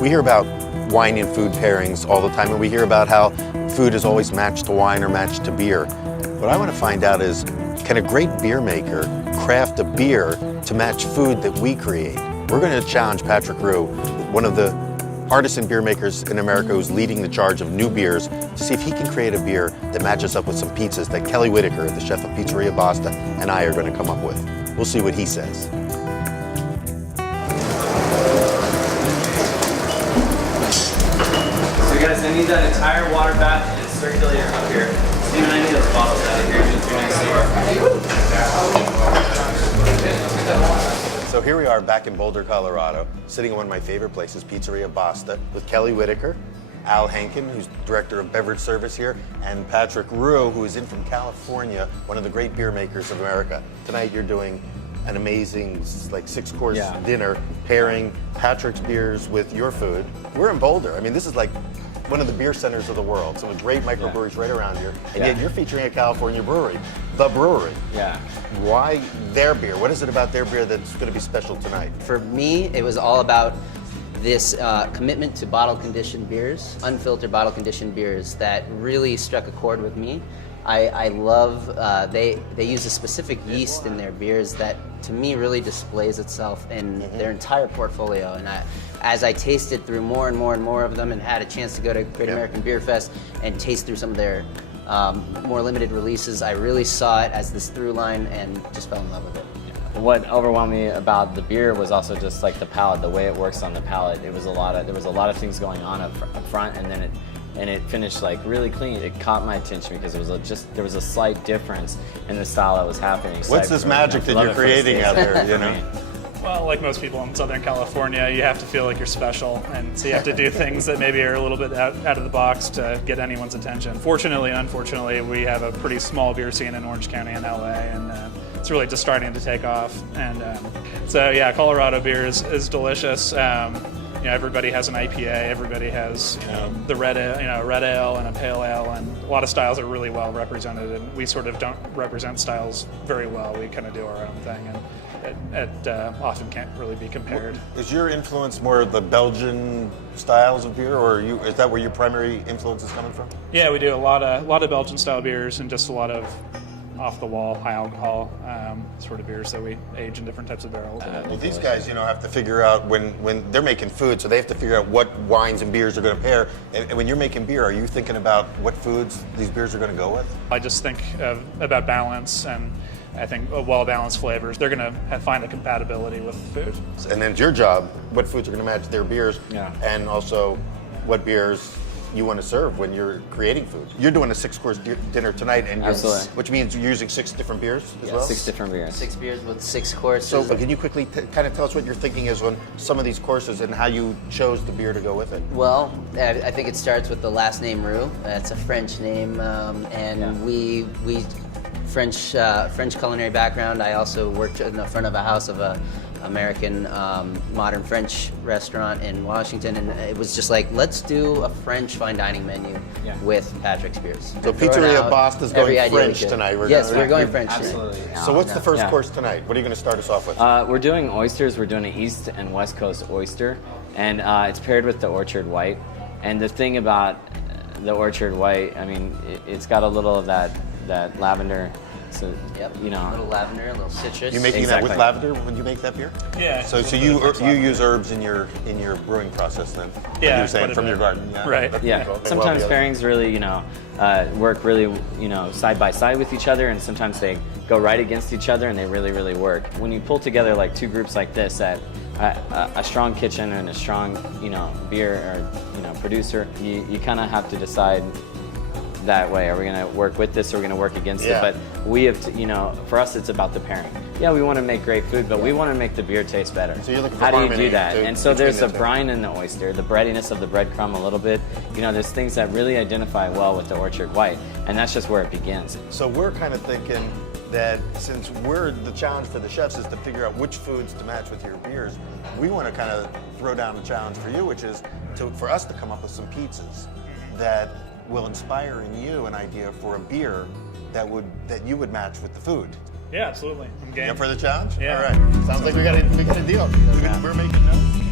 We hear about wine and food pairings all the time, and we hear about how food is always matched to wine or matched to beer. What I want to find out is, can a great beer maker craft a beer to match food that we create? We're going to challenge Patrick Rue, one of the artisan beer makers in America who's leading the charge of new beers, to see if he can create a beer that matches up with some pizzas that Kelly Whitaker, the chef of Pizzeria Basta, and I are going to come up with. We'll see what he says. So guys, I need that entire water bath and circulator up here. Steven, I need those bottles out of here. So here we are back in Boulder, Colorado, sitting in one of my favorite places, Pizzeria Basta, with Kelly Whitaker, Al Henkin, who's director of beverage service here, and Patrick Rue, who is in from California, one of the great beer makers of America. Tonight you're doing an amazing, like, 6-course dinner, pairing Patrick's beers with your food. We're in Boulder. I mean, this is like one of the beer centers of the world. So great microbreweries right around here. And yet you're featuring a California brewery, The Bruery. Yeah. Why their beer? What is it about their beer that's going to be special tonight? For me, it was all about this commitment to bottle-conditioned beers, unfiltered bottle-conditioned beers that really struck a chord with me. I love, they use a specific yeast in their beers that to me really displays itself in their entire portfolio. And as I tasted through more and more and more of them and had a chance to go to Great American Beer Fest and taste through some of their more limited releases, I really saw it as this through line and just fell in love with it. What overwhelmed me about the beer was also just like the palate, the way it works on the palate. There was a lot of things going on up front, and then it finished like really clean. It caught my attention because there was a slight difference in the style that was happening. What's this magic that you're creating out there, you know? Well, like most people in Southern California, you have to feel like you're special, and so you have to do things that maybe are a little bit out of the box to get anyone's attention. Fortunately and unfortunately, we have a pretty small beer scene in Orange County and LA, and it's really just starting to take off. And so yeah, Colorado beer is delicious. You know, everybody has an IPA, everybody has the red ale and a pale ale, and a lot of styles are really well represented, and we sort of don't represent styles very well. We kind of do our own thing, and it often can't really be compared. Is your influence more the Belgian styles of beer, or is that where your primary influence is coming from? Yeah, we do a lot of Belgian style beers and just a lot of off-the-wall, high alcohol sort of beers that we age in different types of barrels. Well, these guys, have to figure out when they're making food, so they have to figure out what wines and beers are going to pair. And when you're making beer, are you thinking about what foods these beers are going to go with? I just think about balance, and I think well-balanced flavors. They're going to find a compatibility with food. And then it's your job, what foods are going to match their beers, and also what beers you want to serve when you're creating food. You're doing a 6-course dinner tonight, and which means you're using 6 different beers as well? 6 different beers. 6 beers with 6 courses. So can you quickly kind of tell us what your thinking is on some of these courses and how you chose the beer to go with it? Well, I think it starts with the last name Rue. It's a French name, and we French culinary background. I also worked in the front of a house of a American modern French restaurant in Washington, and it was just like, let's do a French fine dining menu with Patrick's beers. So Pizzeria Basta's going French tonight. We're going French Absolutely. tonight. So what's the first course tonight? What are you going to start us off with? We're doing oysters. We're doing an East and West Coast oyster, and it's paired with the Orchard White. And the thing about the Orchard White, I mean, it's got a little of that lavender. So, a little lavender, a little citrus. You're making that with lavender when you make that beer? Yeah. So you use herbs in your brewing process then? Yeah. You're saying from your garden. Yeah. Right. Yeah. Sometimes pairings really, work really, side by side with each other, and sometimes they go right against each other, and they really, really work. When you pull together like 2 groups like this at a strong kitchen and a strong, beer or producer, you kind of have to decide that way. Are we going to work with this, or are we going to work against it? But we have to, for us, it's about the pairing. Yeah, we want to make great food, but we want to make the beer taste better. So you're looking for how do you harmony do that? And so there's a brine in the oyster, the breadiness of the breadcrumb a little bit. There's things that really identify well with the Orchard White, and that's just where it begins. So we're kind of thinking that since the challenge for the chefs is to figure out which foods to match with your beers, we want to kind of throw down the challenge for you, which is for us to come up with some pizzas that will inspire in you an idea for a beer that you would match with the food. Yeah, absolutely. I'm game. You up for the challenge? Yeah. All right. Sounds like we got a deal. We're making notes.